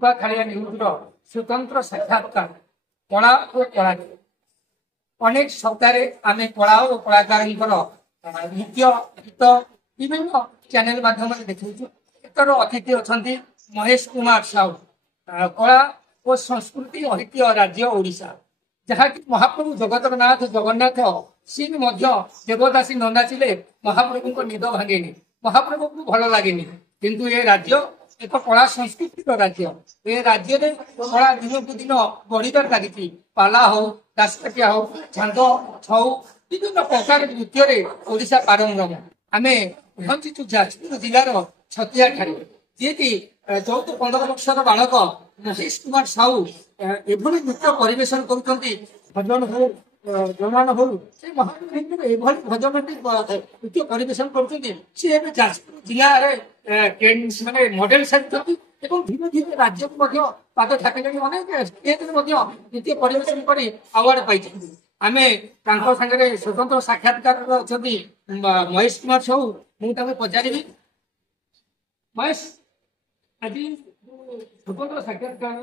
रूपा Khadia news स्वतंत्र साक्षात्कार कला और कलाकार अनेक सप्ताह आम कला और कलाकार नृत्य गीत विभिन्न चैनल माध्यम देखु। एतर अतिथि अच्छा महेश कुमार साहू कला और संस्कृति ऐतिह्य राज्य ओडिशा जहाँकि महाप्रभु जगतनाथ जगन्नाथ सी देवदासी न नाचिले महाप्रभु को निद भांगेनि महाप्रभु को भल लगे किंतु ये राज्य एक कला संस्कृति राज्य ये राज्य में कला दिन को दिन बढ़िबार लगी पाला हो दासकाठिया हो छांद छौ विभिन्न प्रकार नृत्य ओडिशा पारंगम आम पहुंचीचु जाजपुर जिलार छतिया ठारे जी की 14-15 वर्षर बालक महेश कुमार साहू एभली नृत्य परिवेशन करुँच भजन हो जमान हो से महाप्रभु एभली भजन नृत्य परिवेशन कर जाजपुर जिले माने मॉडल सारी धीरे धीरे राज्य को पाद छापे अनेक स्टेज नृत्य परिवेशन कर अवार्ड पाई आम सागर स्वतंत्र साक्षात्कार अच्छा महेश कुमार साहू मुझे पचारि महेश आज स्वतंत्र साक्षात्कार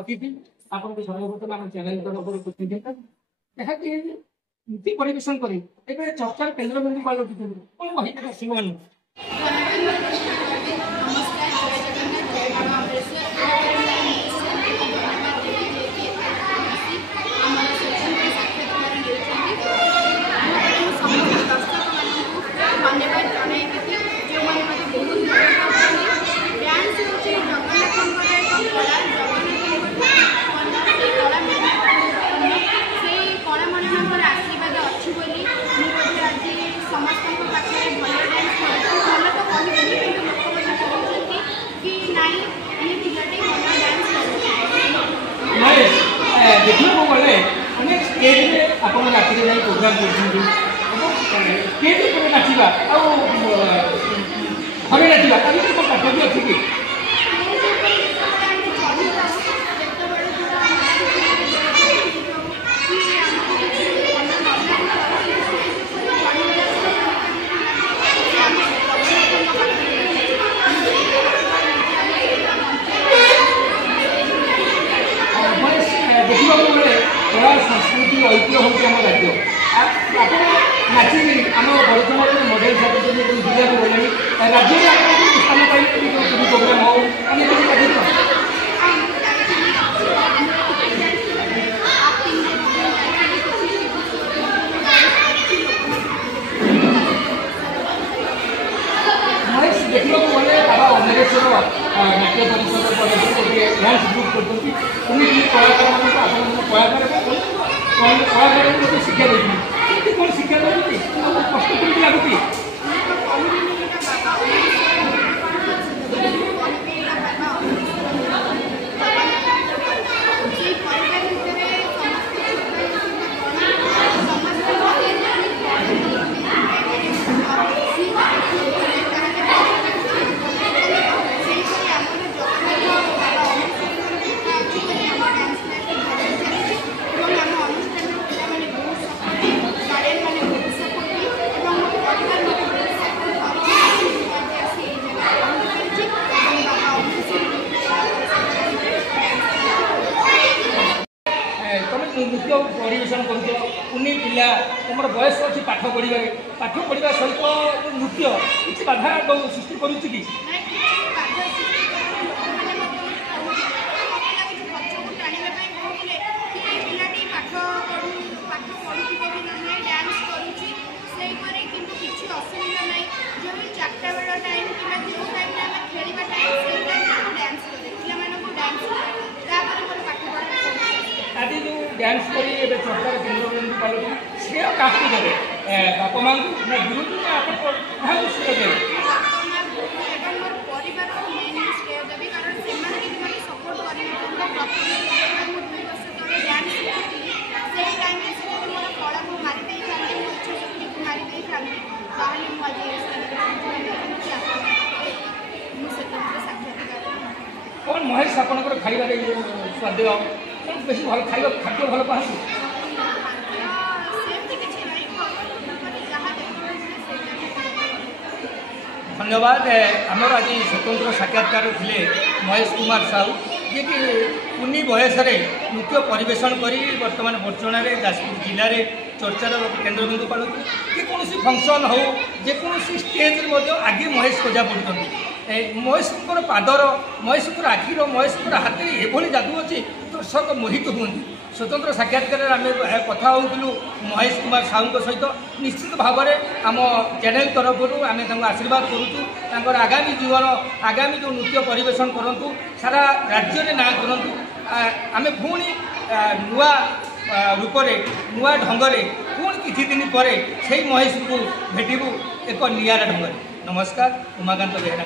अतिथि आपको सर्वप्रथम आम चैनल तरफ नृत्य परिवेशन कर चर्चार केन्द्रबिंदु पालटि कौन दर्शक मान देखने को गले अनेक स्टेज में आप राति जाए प्रोग्राम कर नाचा घरे नाचा पाठ्य अच्छी कि कला संस्कृति ऐतिह्य हूँ आम राज्य आप नाचिक आम बड़चना मॉडल जिला को गले राज्य में स्थान पाई प्रोग्राम हो महेश देखने को गले बाबा अमरेश्वर नाट्य परिषद डांस ग्रुप कर कलाकार कलाकार शिक्षा देती कौन शिक्षा देती कष्ट केमती लगुच नृत्य परिवेशन करुनी पिला तुम बयस अच्छी पाठ पढ़ा सहित नृत्य किसी बाधा सृष्टि करुच्ची कि डांस करी चर्चार केन्द्रबिंदु पालटि श्रेय क्या देवे बापा माँ गुरु क्या श्रेय देवे कौन महेश आपंकर खाइबार स्वाद बेस भल खाइबा खाद्य भल पाती धन्यवाद आमर आज स्वतंत्र साक्षात्कार थे महेश कुमार साहू जी कि कुनी बयस नृत्य परिवेशन कर बर्तमान बर्चना जाजपुर जिले में चर्चार केन्द्रबिंदु पालू जेकोसी फंक्शन हो जेकोसी स्टेज आगे महेश खोजा पड़ते महेश पादर महेश आखिर महेश हाथ में एभली जादू अच्छी दर्शक मोहित हूँ स्वतंत्र साक्षात्कार आम कथा होलु महेश कुमार साहू सहित निश्चित भाव में आम चैनल तरफ आम आशीर्वाद करुँ आगामी जीवन आगामी जो नृत्य परिवेशन करूँ सारा राज्य में ना करूँ आम पुणी नुआ रूपरे नुआ ढंगरे पुणी किछि दिन पर से महेश को भेटू एक निरा ढंग। नमस्कार। उमाकांत बेहेरा।